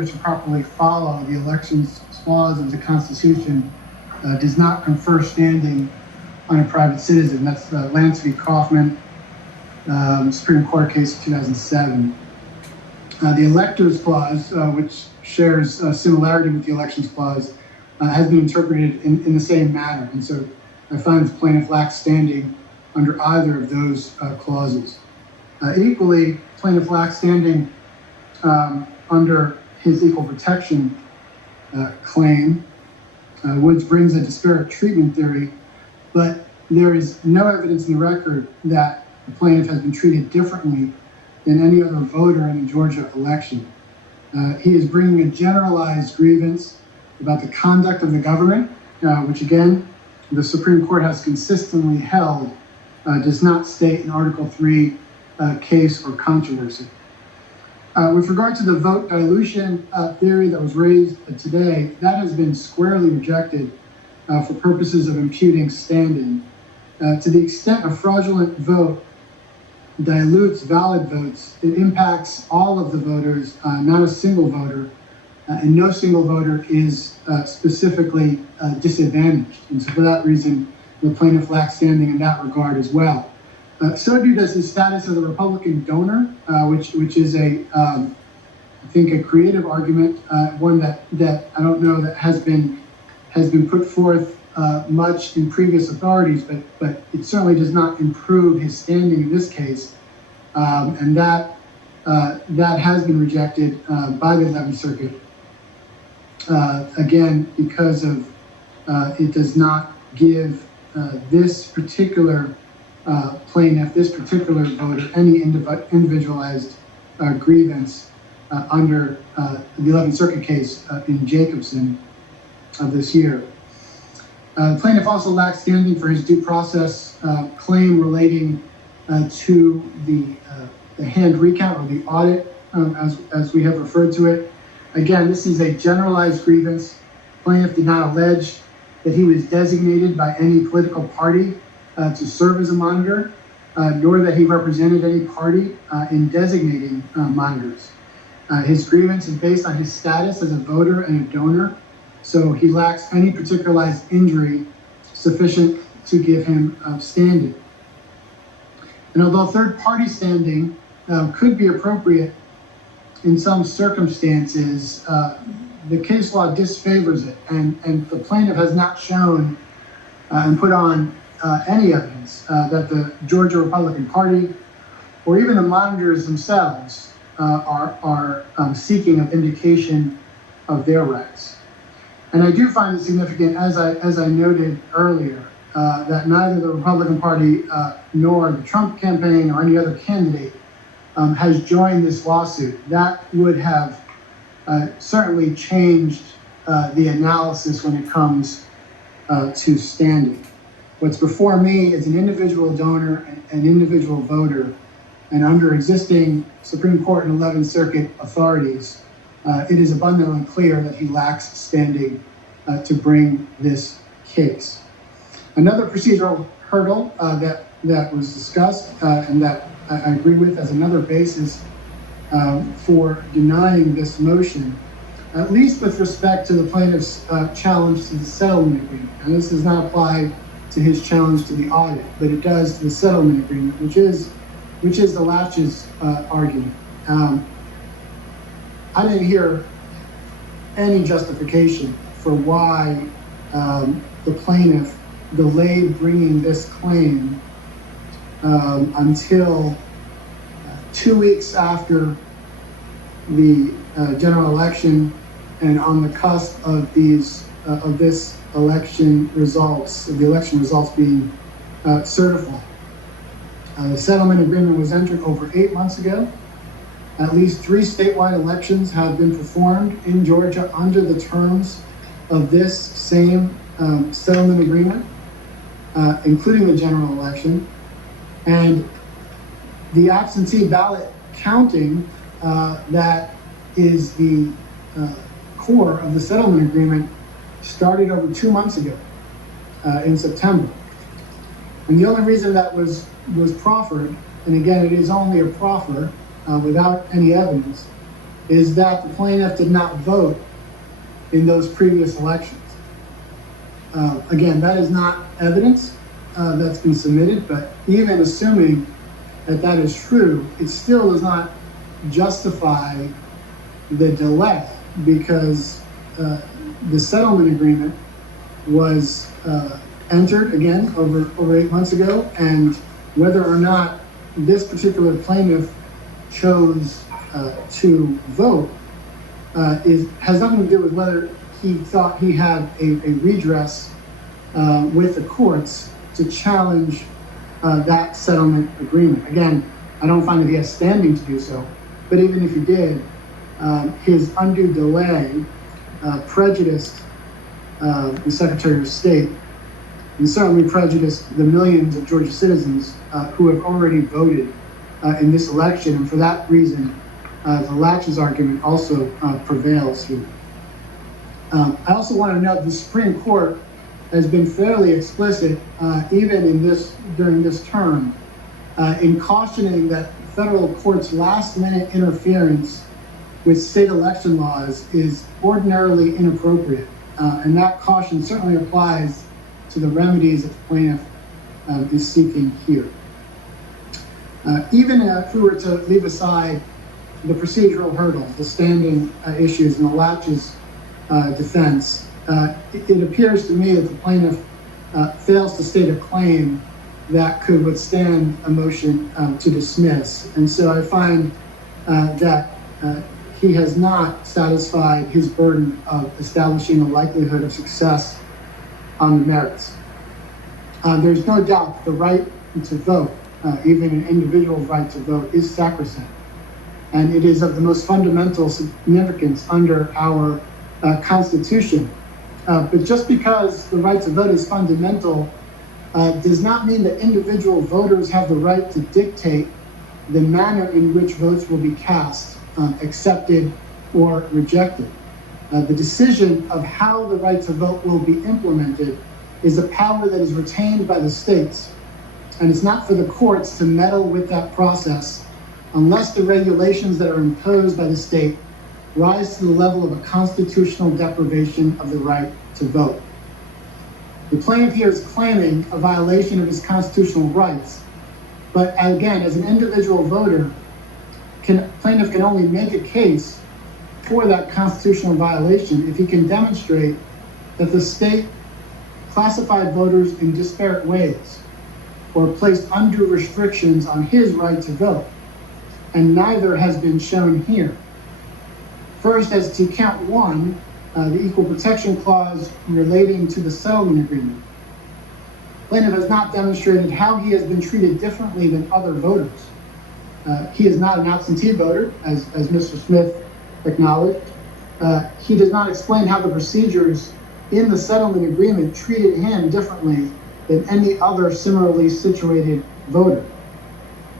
to properly follow the elections clause of the Constitution does not confer standing on a private citizen. That's the Lance v. Kaufman, Supreme Court case of 2007. The Electors Clause, which shares similarity with the Elections Clause, has been interpreted in the same manner. And so I find the plaintiff lacks standing under either of those clauses. Equally, plaintiff lacks standing under his equal protection claim. Woods brings a disparate treatment theory, but there is no evidence in the record that the plaintiff has been treated differently than any other voter in the Georgia election. He is bringing a generalized grievance about the conduct of the government, which again, the Supreme Court has consistently held does not state an Article III case or controversy. With regard to the vote dilution theory that was raised today, that has been squarely rejected for purposes of imputing standing. To the extent a fraudulent vote dilutes valid votes, it impacts all of the voters, not a single voter, and no single voter is specifically disadvantaged. And so for that reason, the plaintiff lacks standing in that regard as well. So does his status as a Republican donor, which is I think a creative argument, one that I don't know that has been put forth much in previous authorities, but it certainly does not improve his standing in this case, and that has been rejected by the 11th Circuit. Again, because of it does not give this particular plaintiff, this particular voter, any individualized grievance under the 11th Circuit case in Jacobson of this year. The plaintiff also lacks standing for his due process claim relating to the hand recount or the audit, as we have referred to it. Again, this is a generalized grievance. Plaintiff did not allege that he was designated by any political party to serve as a monitor, nor that he represented any party in designating monitors. His grievance is based on his status as a voter and a donor, so he lacks any particularized injury sufficient to give him standing. And although third-party standing could be appropriate in some circumstances, the case law disfavors it, and the plaintiff has not shown and put on any evidence that the Georgia Republican Party or even the monitors themselves are seeking a vindication of their rights. And I do find it significant, as I noted earlier, that neither the Republican Party nor the Trump campaign or any other candidate has joined this lawsuit. That would have certainly changed the analysis when it comes to standing. What's before me is an individual donor, an individual voter, and under existing Supreme Court and 11th Circuit authorities, it is abundantly clear that he lacks standing to bring this case. Another procedural hurdle that was discussed and that I agree with as another basis for denying this motion, at least with respect to the plaintiff's challenge to the settlement agreement. And this does not apply to his challenge to the audit, but it does to the settlement agreement, which is the Latches argument. I didn't hear any justification for why the plaintiff delayed bringing this claim until 2 weeks after the general election and on the cusp of this election results, the election results being certified. The settlement agreement was entered over 8 months ago. At least 3 statewide elections have been performed in Georgia under the terms of this same settlement agreement, including the general election. And the absentee ballot counting that is the core of the settlement agreement started over 2 months ago in September. And the only reason that was proffered, and again, it is only a proffer without any evidence, is that the plaintiff did not vote in those previous elections. Again, that is not evidence that's been submitted, but even assuming that that is true, it still does not justify the delay, because the settlement agreement was entered again over 8 months ago, and whether or not this particular plaintiff chose to vote has nothing to do with whether he thought he had a redress with the courts to challenge that settlement agreement. Again, I don't find that he has standing to do so, but even if he did, his undue delay prejudiced the Secretary of State, and certainly prejudiced the millions of Georgia citizens who have already voted in this election, and for that reason, the laches argument also prevails here. I also want to note the Supreme Court has been fairly explicit, even during this term, in cautioning that federal courts' last-minute interference with state election laws is ordinarily inappropriate, and that caution certainly applies to the remedies that the plaintiff is seeking here. Even if we were to leave aside the procedural hurdles, the standing issues, and the laches defense, it appears to me that the plaintiff fails to state a claim that could withstand a motion to dismiss. And so I find that he has not satisfied his burden of establishing a likelihood of success on the merits. There's no doubt that the right to vote, even an individual's right to vote, is sacrosanct. And it is of the most fundamental significance under our Constitution. But just because the right to vote is fundamental does not mean that individual voters have the right to dictate the manner in which votes will be cast, accepted or rejected. The decision of how the right to vote will be implemented is a power that is retained by the states, and it's not for the courts to meddle with that process unless the regulations that are imposed by the state rise to the level of a constitutional deprivation of the right to vote. The plaintiff here is claiming a violation of his constitutional rights, but again, as an individual voter, plaintiff can only make a case for that constitutional violation if he can demonstrate that the state classified voters in disparate ways or placed undue restrictions on his right to vote, and neither has been shown here. First, as to count one, the Equal Protection Clause relating to the settlement agreement, plaintiff has not demonstrated how he has been treated differently than other voters. He is not an absentee voter, as Mr. Smith acknowledged. He does not explain how the procedures in the settlement agreement treated him differently than any other similarly situated voter.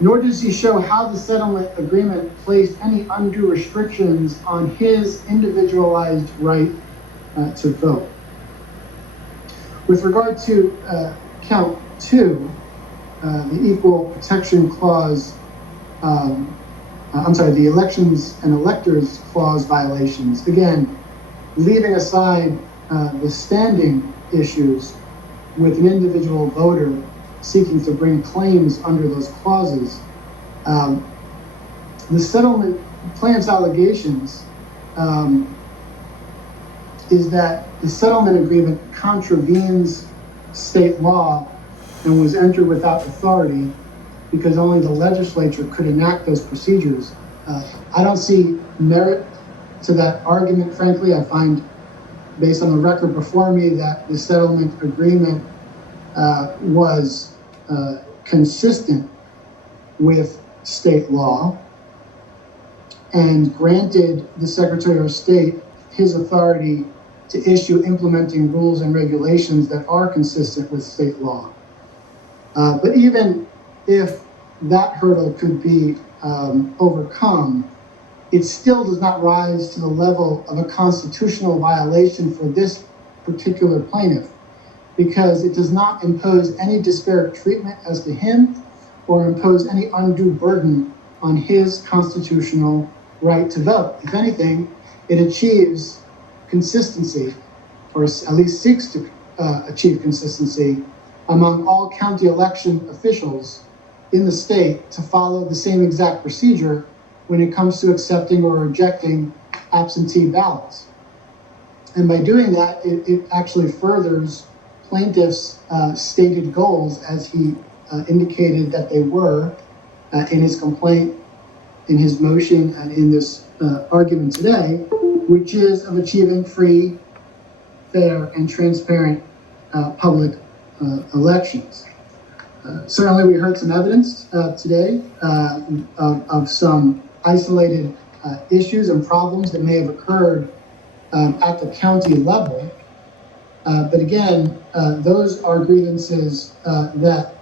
Nor does he show how the settlement agreement placed any undue restrictions on his individualized right to vote. With regard to count two, the Equal Protection Clause, the Elections and Electors Clause violations, again, leaving aside the standing issues with an individual voter seeking to bring claims under those clauses, the settlement plaintiff's allegations is that the settlement agreement contravenes state law and was entered without authority because only the legislature could enact those procedures. I don't see merit to that argument, frankly. I find, based on the record before me, that the settlement agreement was consistent with state law and granted the Secretary of State his authority to issue implementing rules and regulations that are consistent with state law. But even if that hurdle could be overcome, it still does not rise to the level of a constitutional violation for this particular plaintiff, because it does not impose any disparate treatment as to him or impose any undue burden on his constitutional right to vote. If anything, it achieves consistency, or at least seeks to achieve consistency among all county election officials in the state to follow the same exact procedure when it comes to accepting or rejecting absentee ballots. And by doing that, it actually furthers plaintiff's stated goals, as he indicated that they were in his complaint, in his motion, and in this argument today, which is of achieving free, fair, and transparent public elections. Certainly we heard some evidence today of some isolated issues and problems that may have occurred at the county level. But again, those are grievances that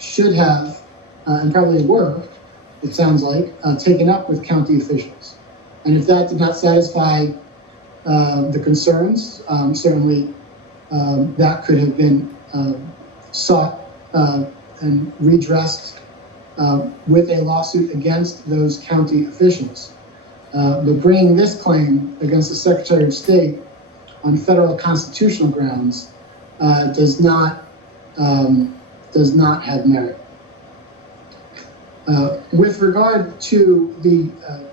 should have, and probably were, it sounds like, taken up with county officials. And if that did not satisfy the concerns, certainly that could have been sought and redressed with a lawsuit against those county officials. But bringing this claim against the Secretary of State on federal constitutional grounds does not have merit. With regard to the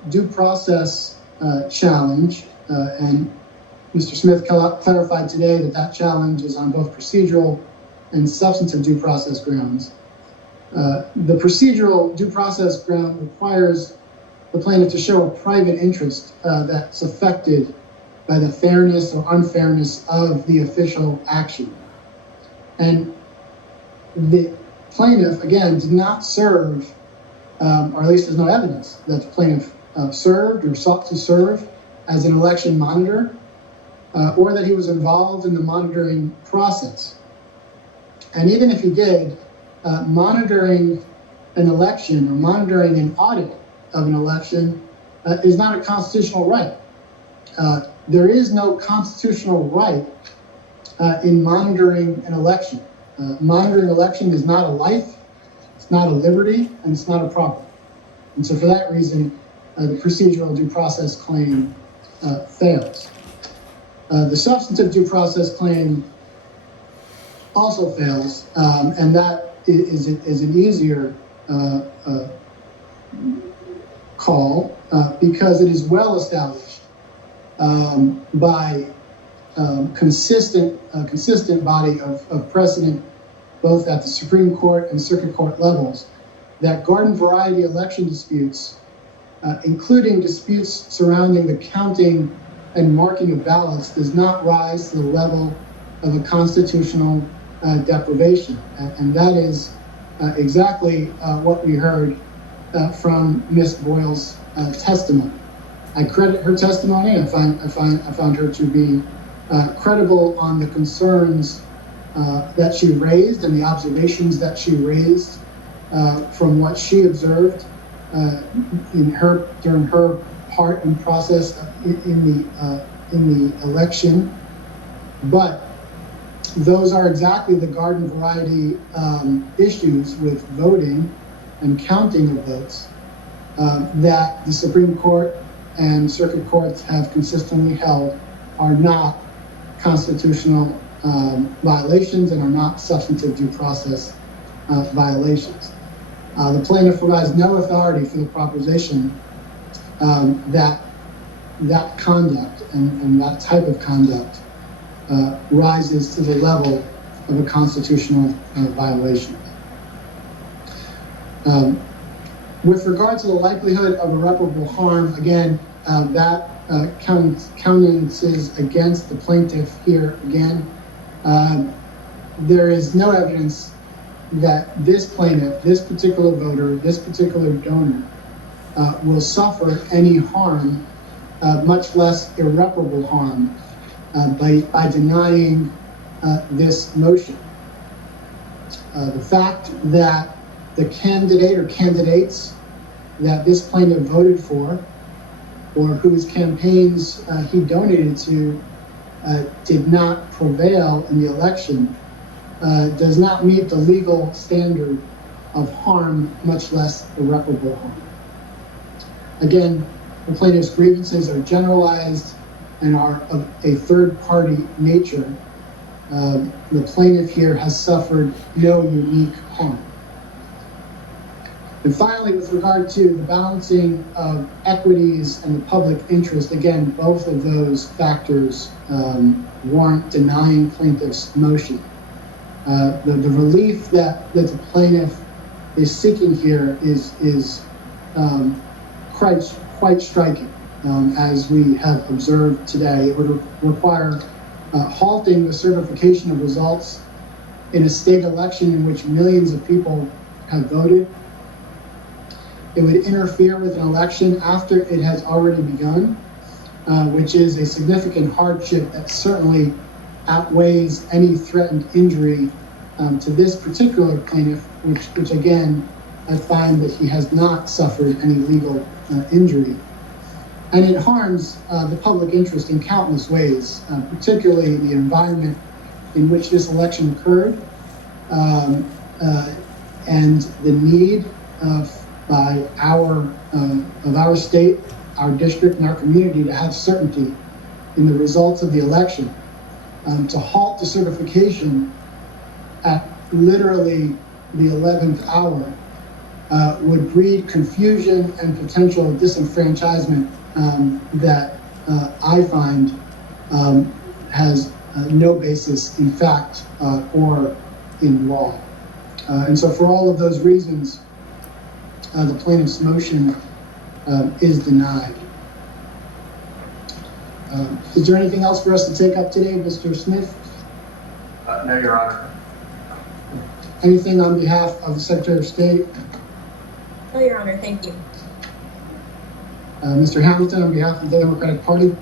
due process challenge, and Mr. Smith clarified today that that challenge is on both procedural and substantive due process grounds. The procedural due process ground requires the plaintiff to show a private interest that's affected by the fairness or unfairness of the official action. And the plaintiff, again, did not serve, or at least there's no evidence that the plaintiff served or sought to serve as an election monitor, or that he was involved in the monitoring process. And even if he did, monitoring an election or monitoring an audit of an election is not a constitutional right. There is no constitutional right in monitoring an election. Monitoring an election is not a life, it's not a liberty, and it's not a property. And so for that reason, the procedural due process claim fails. The substantive due process claim also fails, and that is an easier call because it is well established by consistent body of precedent, both at the Supreme Court and Circuit Court levels, that garden variety election disputes, including disputes surrounding the counting and marking of ballots, does not rise to the level of a constitutional deprivation. And that is exactly what we heard from Ms. Boyle's testimony. I credit her testimony. I found her to be credible on the concerns that she raised and the observations that she raised from what she observed during her part and process in the election. But those are exactly the garden variety issues with voting and counting of votes that the Supreme Court and circuit courts have consistently held are not constitutional violations and are not substantive due process violations. The plaintiff provides no authority for the proposition that conduct and that type of conduct rises to the level of a constitutional violation. With regard to the likelihood of irreparable harm, again, that countenances against the plaintiff here again. There is no evidence that this plaintiff, this particular voter, this particular donor will suffer any harm, much less irreparable harm, by denying this motion. The fact that the candidate or candidates that this plaintiff voted for, or whose campaigns he donated to, did not prevail in the election, does not meet the legal standard of harm, much less irreparable harm. Again, the plaintiff's grievances are generalized and are of a third-party nature, the plaintiff here has suffered no unique harm. And finally, with regard to the balancing of equities and the public interest, again, both of those factors warrant denying plaintiff's motion. The relief that the plaintiff is seeking here is quite striking, as we have observed today. It would require halting the certification of results in a state election in which millions of people have voted. It would interfere with an election after it has already begun, which is a significant hardship that certainly outweighs any threatened injury to this particular plaintiff, which again, I find that he has not suffered any legal injury. And it harms the public interest in countless ways, particularly the environment in which this election occurred, and the need by our state, our district, and our community to have certainty in the results of the election. To halt the certification at literally the 11th hour would breed confusion and potential disenfranchisement that I find has no basis in fact or in law. And so for all of those reasons, the plaintiff's motion is denied. Is there anything else for us to take up today, Mr. Smith? No, Your Honor. Anything on behalf of the Secretary of State? No, Your Honor, thank you. Mr. Hamilton, on behalf of the Democratic Party?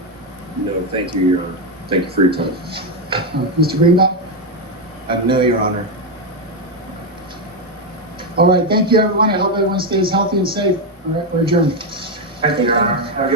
No, thank you, Your Honor. Thank you for your time. Mr. Greenbaum? No, Your Honor. All right, thank you, everyone. I hope everyone stays healthy and safe. All right, we're adjourned. Thank you, Your Honor. Have a good